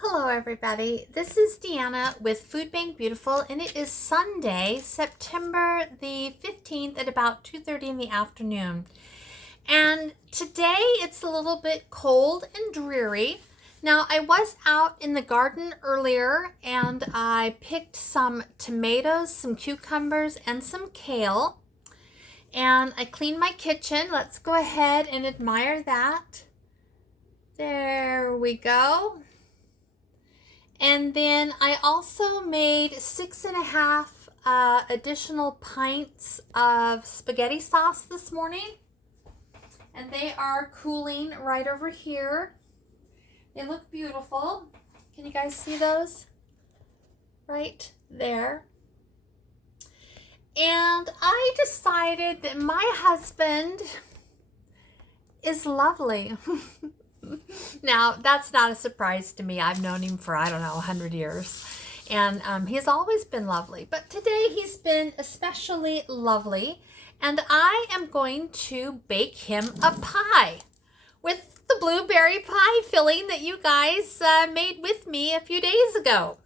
Hello everybody, this is Deanna with Food Bank Beautiful, and it is Sunday, September the 15th at about 2:30 in the afternoon. And today it's a little bit cold and dreary. Now I was out in the garden earlier and I picked some tomatoes, some cucumbers, and some kale. And I cleaned my kitchen. Let's go ahead and admire that. There we go. And then I also made 6.5 additional pints of spaghetti sauce this morning. And they are cooling right over here. They look beautiful. Can you guys see those? Right there. And I decided that my husband is lovely. Now, that's not a surprise to me. I've known him for, 100 years. And he's always been lovely. But today he's been especially lovely. And I am going to bake him a pie with the blueberry pie filling that you guys made with me a few days ago.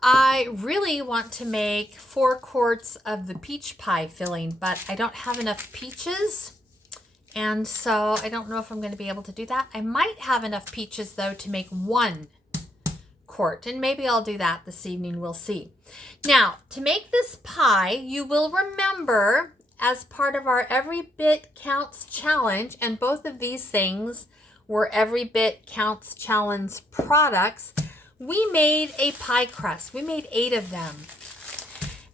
I really want to make 4 quarts of the peach pie filling, but I don't have enough peaches. And so I don't know if I'm going to be able to do that. I might have enough peaches, though, to make 1 quart. And maybe I'll do that this evening. We'll see. Now, to make this pie, you will remember, as part of our Every Bit Counts challenge, and both of these things were Every Bit Counts challenge products, we made a pie crust. We made 8 of them.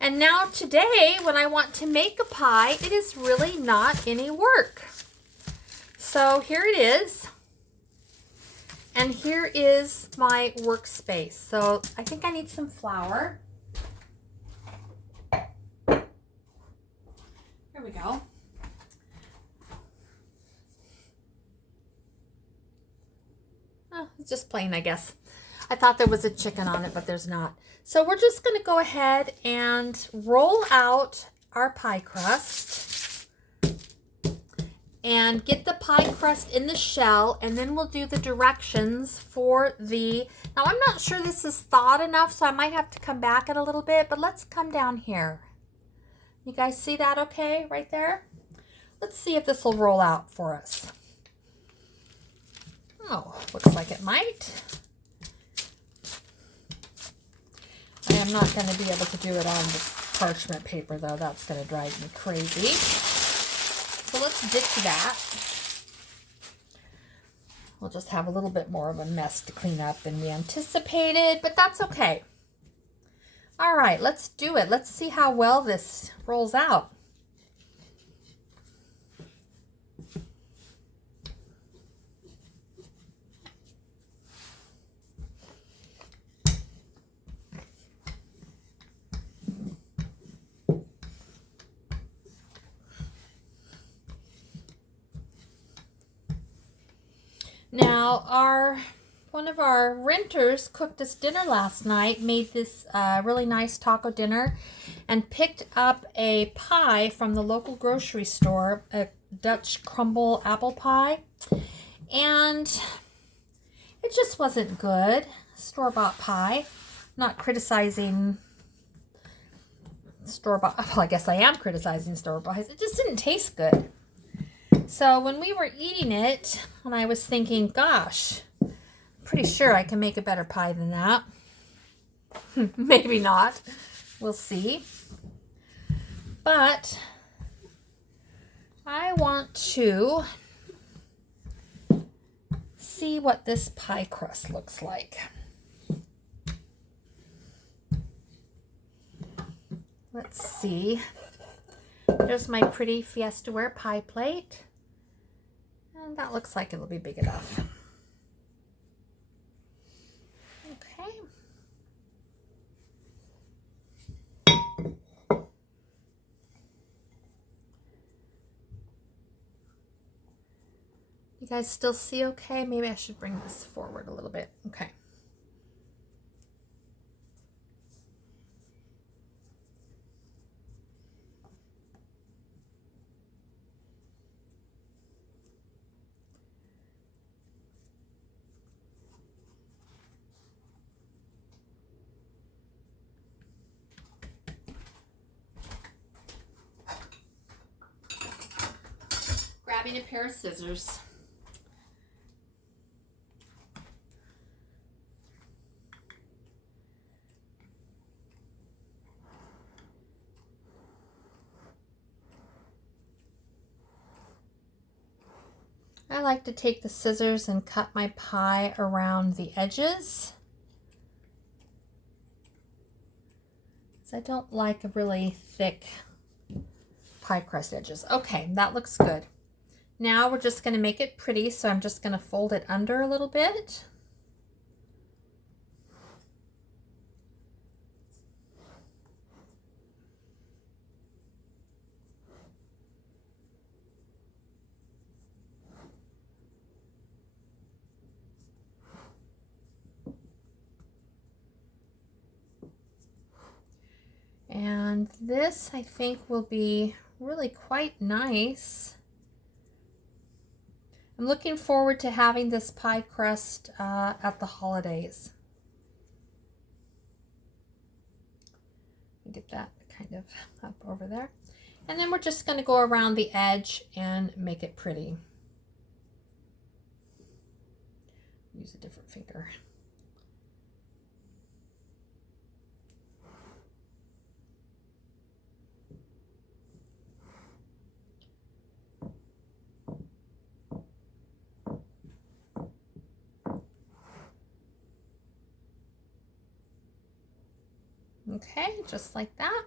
And now today, when I want to make a pie, it is really not any work. So here it is, and here is my workspace. So I think I need some flour. Here we go. Oh, it's just plain, I guess. I thought there was a chicken on it, but there's not. So we're just going to go ahead and roll out our pie crust. And get the pie crust in the shell, and then we'll do the directions for the... Now, I'm not sure this is thawed enough, so I might have to come back it a little bit, but let's come down here. You guys see that okay right there? Let's see if this will roll out for us. Oh, looks like it might. I am not going to be able to do it on the parchment paper, though. That's going to drive me crazy. So let's ditch that. We'll just have a little bit more of a mess to clean up than we anticipated, but that's okay. All right, let's do it. Let's see how well this rolls out. Now, one of our renters cooked us dinner last night, made this really nice taco dinner, and picked up a pie from the local grocery store, a Dutch crumble apple pie, and it just wasn't good. Store-bought pie. Not criticizing store-bought, well, I guess I am criticizing store-bought pies. It just didn't taste good. So when we were eating it, and I was thinking, gosh, I'm pretty sure I can make a better pie than that. Maybe not. We'll see. But I want to see what this pie crust looks like. Let's see. There's my pretty Fiestaware pie plate. And that looks like it'll be big enough. Okay. You guys still see okay? Maybe I should bring this forward a little bit. Okay. grabbing a pair of scissors. I like to take the scissors and cut my pie around the edges. I don't like really thick pie crust edges. Okay, that looks good. Now we're just going to make it pretty, so I'm just going to fold it under a little bit. And this, I think, will be really quite nice. I'm looking forward to having this pie crust at the holidays. Get that kind of up over there. And then we're just going to go around the edge and make it pretty. Use a different finger. Okay, just like that.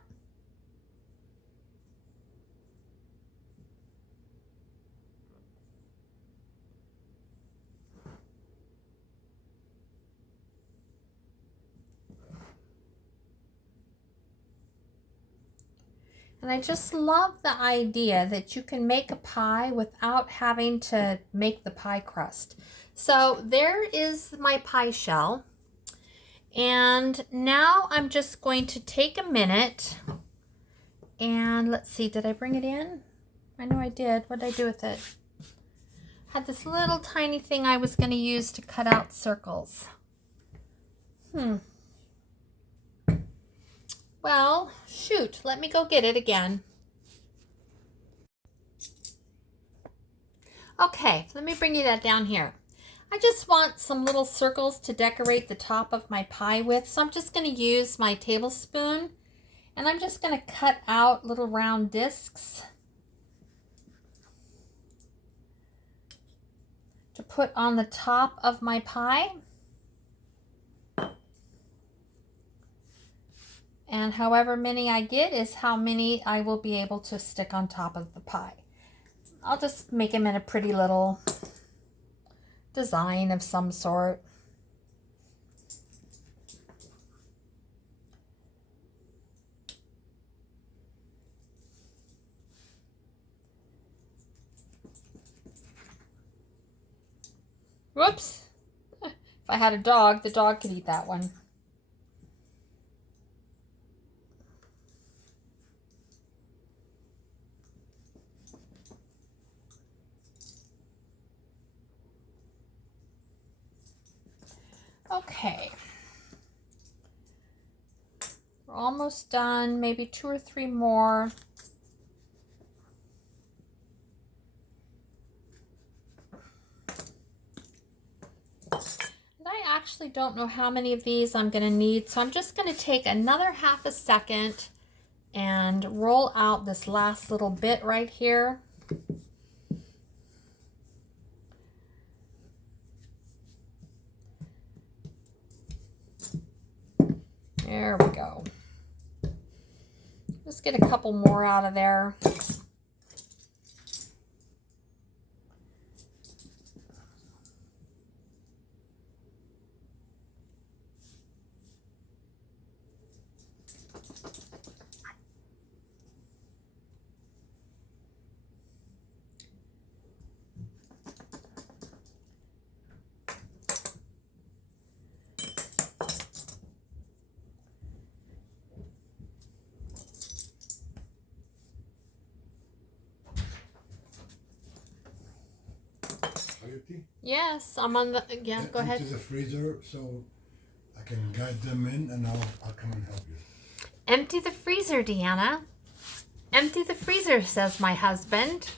And I just love the idea that you can make a pie without having to make the pie crust. So there is my pie shell. And now I'm just going to take a minute and let's see, did I bring it in? I know I did. What did I do with it? I had this little tiny thing I was going to use to cut out circles. Well, shoot, let me go get it again. Okay, let me bring you that down here. I just want some little circles to decorate the top of my pie with, so I'm just going to use my tablespoon and I'm just going to cut out little round discs to put on the top of my pie. And however many I get is how many I will be able to stick on top of the pie. I'll just make them in a pretty little design of some sort. Whoops! If I had a dog, the dog could eat that one. Okay, we're almost done, maybe 2 or 3 more. And I actually don't know how many of these I'm going to need, so I'm just going to take another half a second and roll out this last little bit right here. There we go. Just get a couple more out of there. Yes, I'm on the, yeah, go ahead. Empty the freezer so I can guide them in and I'll come and help you. Empty the freezer, Deanna. Empty the freezer, says my husband.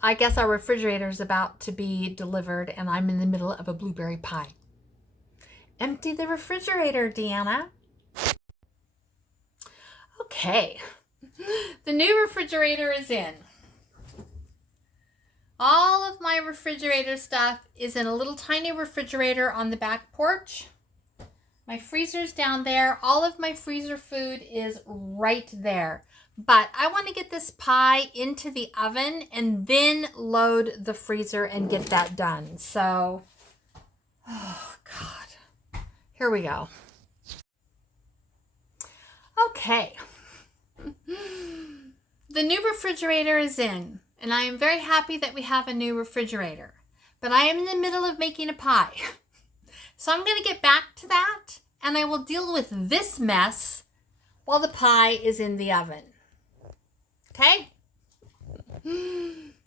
I guess our refrigerator is about to be delivered and I'm in the middle of a blueberry pie. Empty the refrigerator, Deanna. Okay. The new refrigerator is in. All of my refrigerator stuff is in a little tiny refrigerator on the back porch. My freezer's down there. All of my freezer food is right there. But I want to get this pie into the oven and then load the freezer and get that done. So, oh God. Here we go. Okay. The new refrigerator is in, and I am very happy that we have a new refrigerator. But I am in the middle of making a pie. So I'm going to get back to that, and I will deal with this mess while the pie is in the oven. Okay?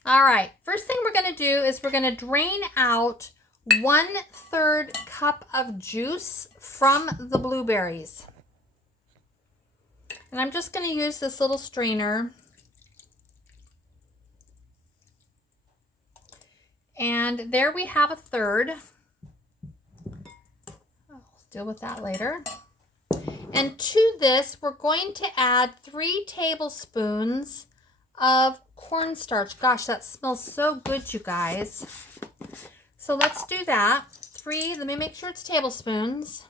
All right. First thing we're going to do is we're going to drain out 1/3 cup of juice from the blueberries. And I'm just going to use this little strainer. And there we have 1/3. I'll deal with that later. And to this, we're going to add 3 tablespoons of cornstarch. Gosh, that smells so good, you guys. So let's do that. Let me make sure it's tablespoons.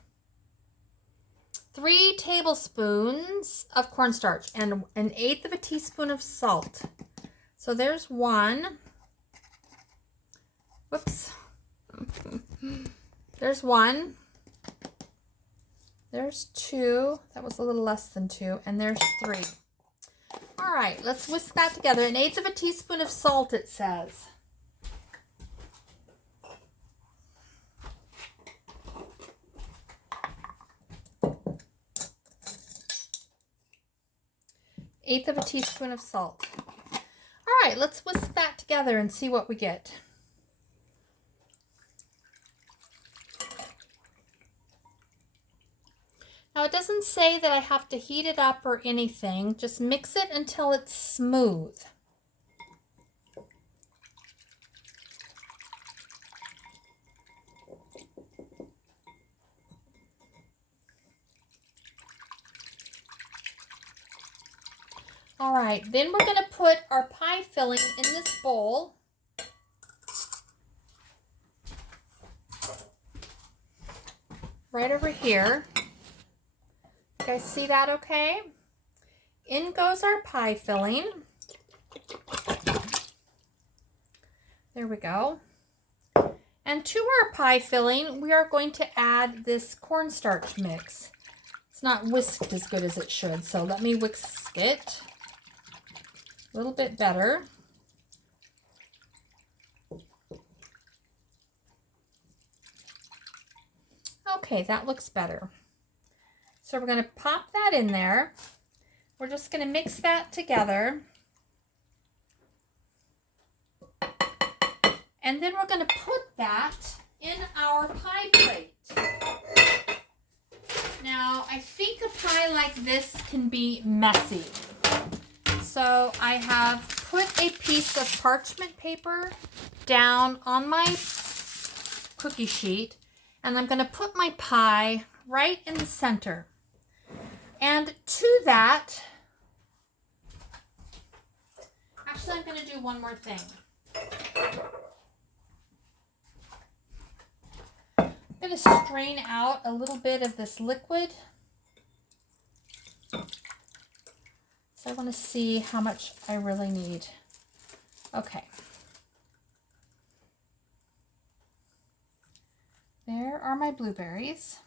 3 tablespoons of cornstarch and 1/8 of a teaspoon of salt. So there's 1. Whoops. There's 1. There's 2. That was a little less than 2. And there's 3. All right, let's whisk that together. 1/8 of a teaspoon of salt, it says. Eighth of a teaspoon of salt. All right, let's whisk that together and see what we get. Now, it doesn't say that I have to heat it up or anything. Just mix it until it's smooth. All right, then we're going to put our pie filling in this bowl. Right over here. You guys see that okay? In goes our pie filling. There we go. And to our pie filling, we are going to add this cornstarch mix. It's not whisked as good as it should, so let me whisk it a little bit better. Okay, that looks better. So we're going to pop that in there. We're just going to mix that together. And then we're going to put that in our pie plate. Now, I think a pie like this can be messy. So I have put a piece of parchment paper down on my cookie sheet, and I'm going to put my pie right in the center. And to that, actually I'm going to do one more thing. I'm going to strain out a little bit of this liquid. So I want to see how much I really need. Okay. There are my blueberries.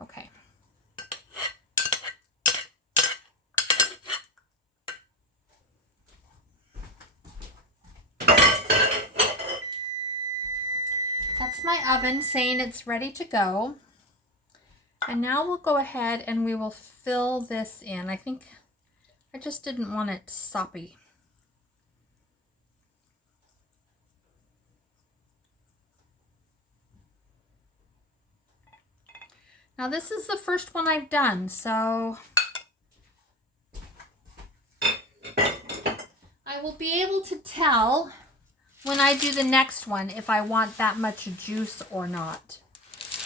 Okay. That's my oven saying it's ready to go. And now we'll go ahead and we will fill this in. I think I just didn't want it soppy. Now this is the first one I've done, so I will be able to tell when I do the next one if I want that much juice or not.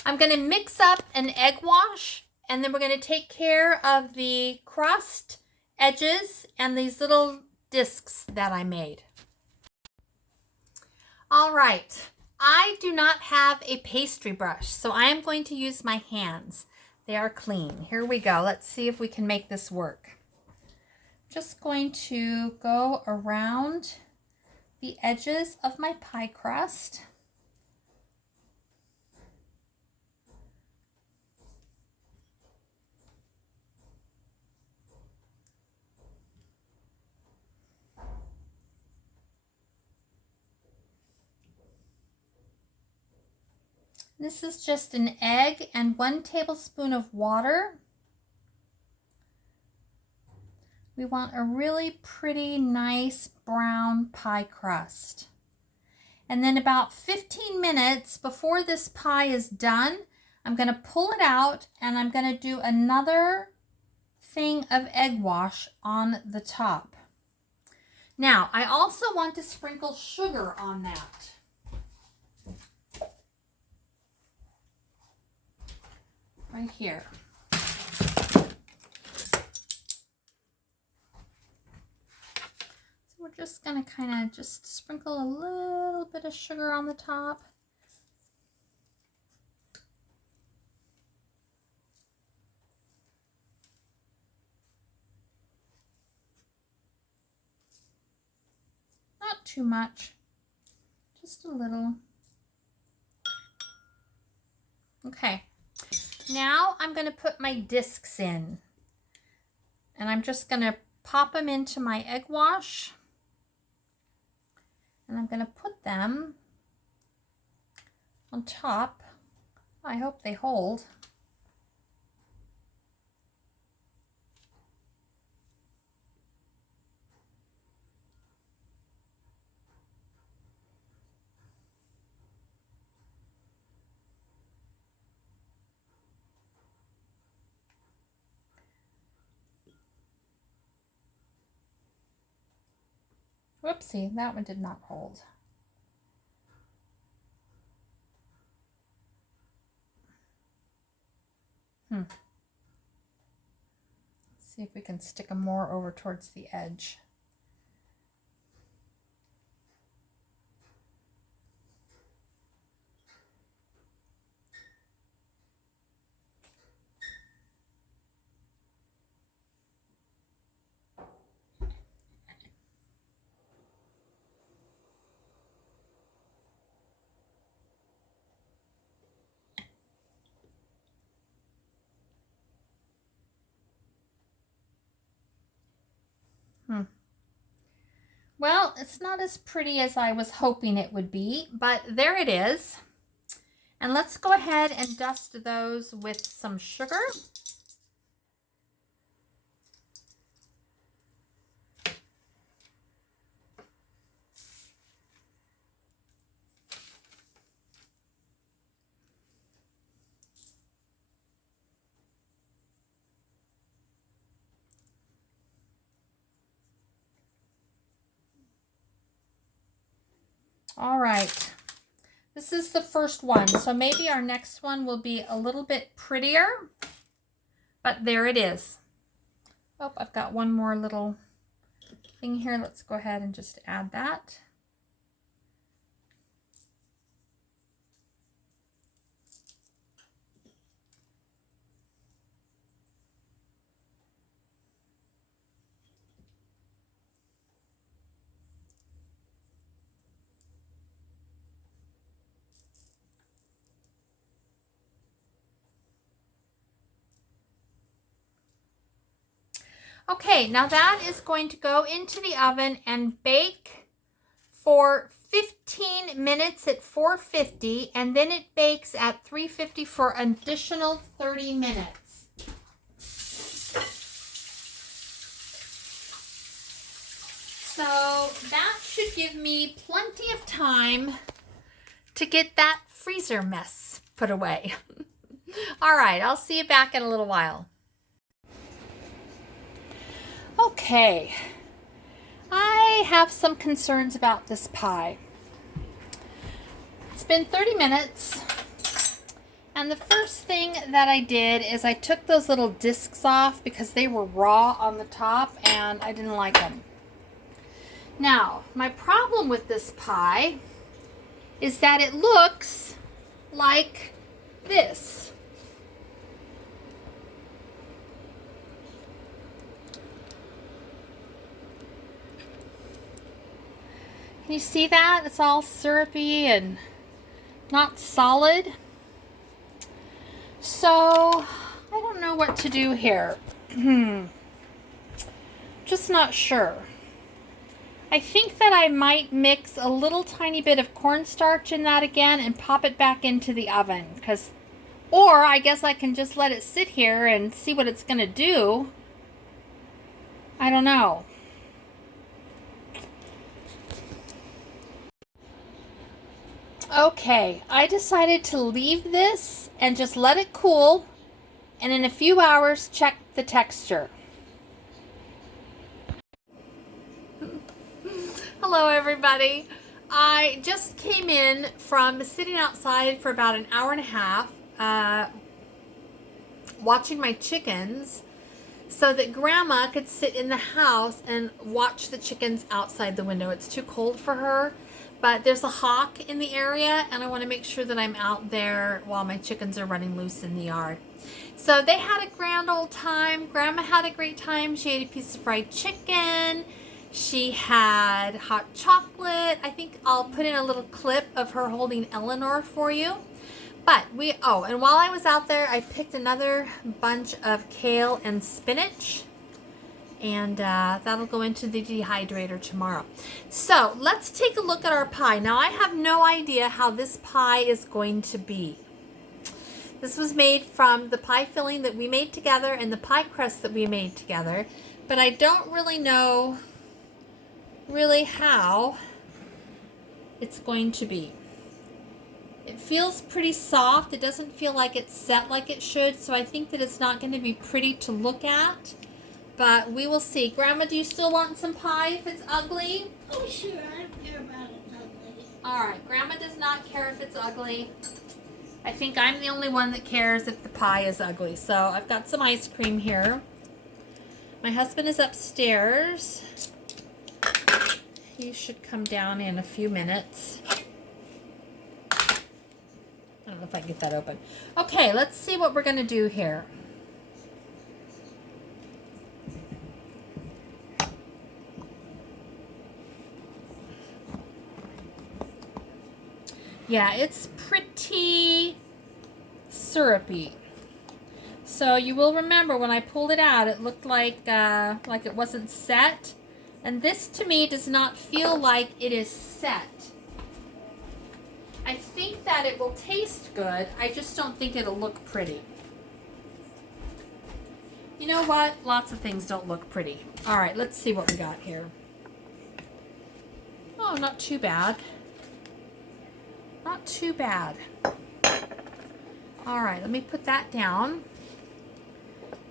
I'm going to mix up an egg wash, and then we're going to take care of the crust, edges, and these little discs that I made. All right, I do not have a pastry brush, so I am going to use my hands. They are clean. Here we go. Let's see if we can make this work. Just going to go around the edges of my pie crust. This is just an egg and 1 tablespoon of water. We want a really pretty, nice brown pie crust. And then about 15 minutes before this pie is done, I'm going to pull it out and I'm going to do another thing of egg wash on the top. Now, I also want to sprinkle sugar on that. Right here. So we're just going to kind of just sprinkle a little bit of sugar on the top. Not too much, just a little. Okay. Now I'm going to put my discs in, and I'm just going to pop them into my egg wash, and I'm going to put them on top. I hope they hold. Whoopsie, that one did not hold. Let's see if we can stick them more over towards the edge. Well, it's not as pretty as I was hoping it would be, but there it is. And let's go ahead and dust those with some sugar. All right, this is the first one, so maybe our next one will be a little bit prettier, but there it is. Oh, I've got one more little thing here. Let's go ahead and just add that. Okay, now that is going to go into the oven and bake for 15 minutes at 450, and then it bakes at 350 for an additional 30 minutes. So that should give me plenty of time to get that freezer mess put away. All right, I'll see you back in a little while. Okay, I have some concerns about this pie. It's been 30 minutes, and the first thing that I did is I took those little discs off because they were raw on the top and I didn't like them. Now, my problem with this pie is that it looks like this. Can you see that? It's all syrupy and not solid. So, I don't know what to do here. Just not sure. I think that I might mix a little tiny bit of cornstarch in that again and pop it back into the oven. Or I guess I can just let it sit here and see what it's going to do. I don't know. Okay, I decided to leave this and just let it cool, and in a few hours check the texture. Hello everybody. I just came in from sitting outside for about an hour and a half watching my chickens so that Grandma could sit in the house and watch the chickens outside the window. It's too cold for her, but there's a hawk in the area and I want to make sure that I'm out there while my chickens are running loose in the yard. So they had a grand old time. Grandma had a great time. She ate a piece of fried chicken. She had hot chocolate. I think I'll put in a little clip of her holding Eleanor for you. But and while I was out there, I picked another bunch of kale and spinach. And that'll go into the dehydrator tomorrow. So let's take a look at our pie. Now I have no idea how this pie is going to be. This was made from the pie filling that we made together and the pie crust that we made together. But I don't really know how it's going to be. It feels pretty soft. It doesn't feel like it's set like it should, so I think that it's not going to be pretty to look at, but we will see. Grandma, do you still want some pie if it's ugly? Oh sure, I don't care about it ugly. Alright, Grandma does not care if it's ugly. I think I'm the only one that cares if the pie is ugly. So I've got some ice cream here. My husband is upstairs. He should come down in a few minutes. I don't know if I can get that open. Okay, let's see what we're going to do here. Yeah, it's pretty syrupy. So you will remember when I pulled it out, it looked like it wasn't set. And this to me does not feel like it is set. I think that it will taste good. I just don't think it'll look pretty. You know what? Lots of things don't look pretty. All right, let's see what we got here. Oh, not too bad. Not too bad. All right, let me put that down.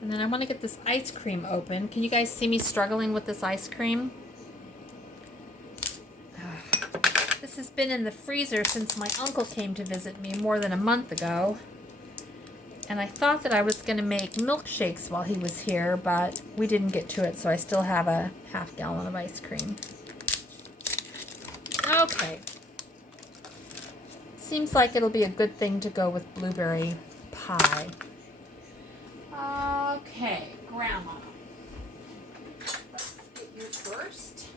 And then I want to get this ice cream open. Can you guys see me struggling with this ice cream? This has been in the freezer since my uncle came to visit me more than a month ago. And I thought that I was going to make milkshakes while he was here, but we didn't get to it, so I still have a half gallon of ice cream. Okay. Seems like it'll be a good thing to go with blueberry pie. Okay, Grandma. Let's get you first.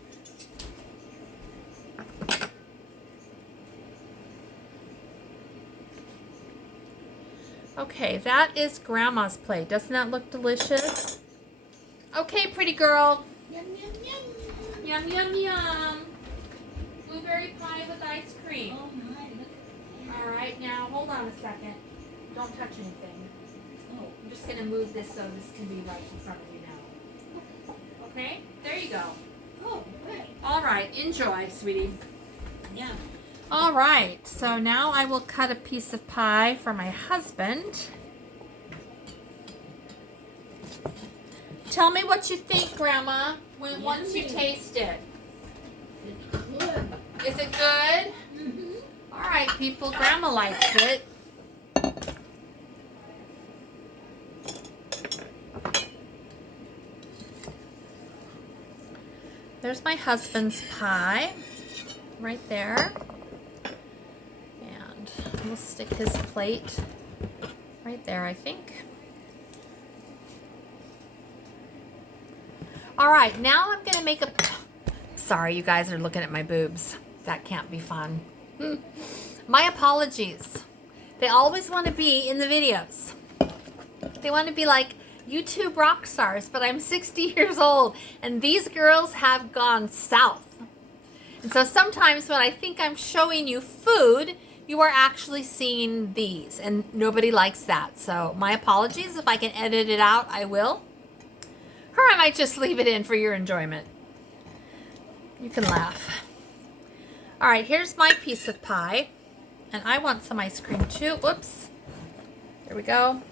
Okay, that is Grandma's plate. Doesn't that look delicious? Okay, pretty girl. Yum, yum, yum. Yum, yum, yum. Blueberry pie with ice cream. Oh my, look at that. All right, now hold on a second. Don't touch anything. Oh, I'm just going to move this so this can be right in front of you now. Okay, there you go. oh, right. All right, enjoy, sweetie. Yeah. All right, so now I will cut a piece of pie for my husband. Tell me what you think, Grandma, once you taste it. Is it good? All right, people. Grandma likes it. There's my husband's pie right there. And we'll stick his plate right there, I think. All right, now I'm going to make a... Sorry, you guys are looking at my boobs. That can't be fun. My apologies. They always want to be in the videos. They want to be like YouTube rock stars, but I'm 60 years old, and these girls have gone south. And so sometimes when I think I'm showing you food, you are actually seeing these, and nobody likes that. So my apologies. If I can edit it out, I will. Or I might just leave it in for your enjoyment. You can laugh. All right, here's my piece of pie. And I want some ice cream too. Whoops. There we go.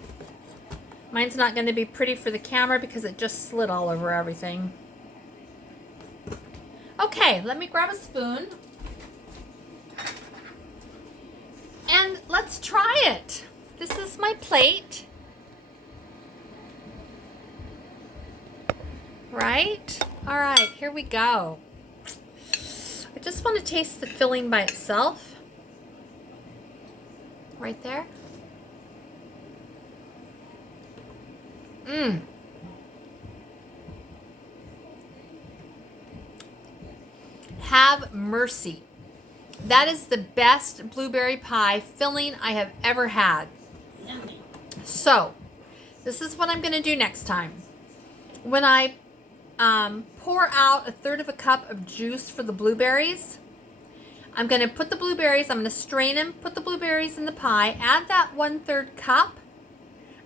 Mine's not going to be pretty for the camera because it just slid all over everything. Okay, let me grab a spoon. And let's try it. This is my plate. Right? All right, here we go. I just want to taste the filling by itself. Right there. Mmm. Have mercy. That is the best blueberry pie filling I have ever had. Yummy. So, this is what I'm going to do next time. When I pour out 1/3 of a cup of juice for the blueberries, I'm going to put the blueberries, I'm going to strain them, put the blueberries in the pie, add that 1/3 cup,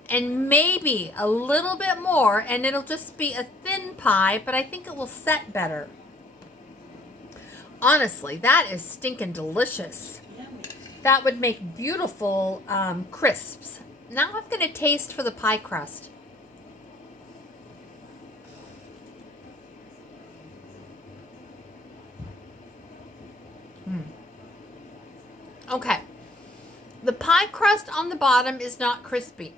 and maybe a little bit more, and it'll just be a thin pie, but I think it will set better. Honestly, that is stinking delicious. Yummy. That would make beautiful crisps. Now I'm going to taste for the pie crust. Okay. The pie crust on the bottom is not crispy.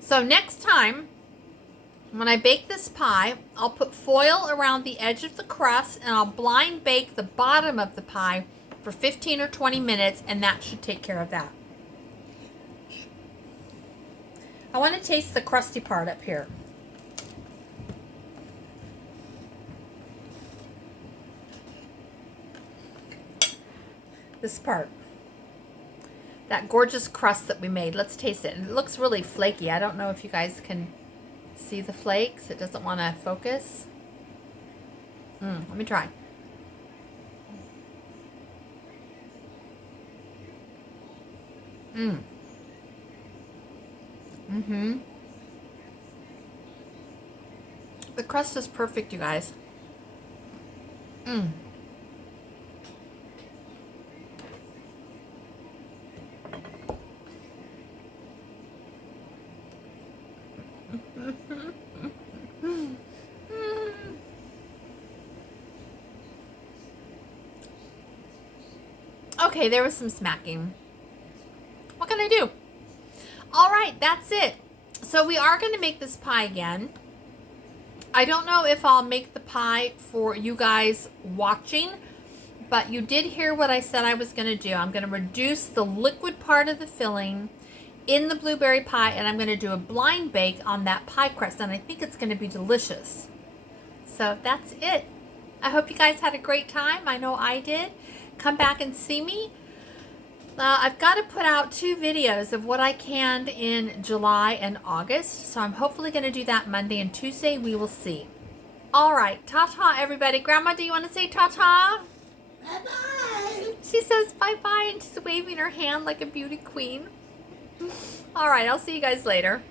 So next time, when I bake this pie, I'll put foil around the edge of the crust and I'll blind bake the bottom of the pie for 15 or 20 minutes, and that should take care of that. I want to taste the crusty part up here. This part. That gorgeous crust that we made. Let's taste it. And it looks really flaky. I don't know if you guys can see the flakes. It doesn't want to focus. Let me try. The crust is perfect, you guys. Okay, there was some smacking. What can I do? All right, that's it. So we are going to make this pie again. I don't know if I'll make the pie for you guys watching, but you did hear what I said I was going to do. I'm going to reduce the liquid part of the filling in the blueberry pie, and I'm going to do a blind bake on that pie crust, and I think it's going to be delicious. So that's it. I hope you guys had a great time. I know I did. Come back and see me. I've got to put out 2 videos of what I canned in July and August, so I'm hopefully going to do that Monday and Tuesday. We will see. All right, ta-ta, everybody. Grandma, do you want to say ta-ta? Bye-bye. She says bye-bye, and she's waving her hand like a beauty queen. All right, I'll see you guys later.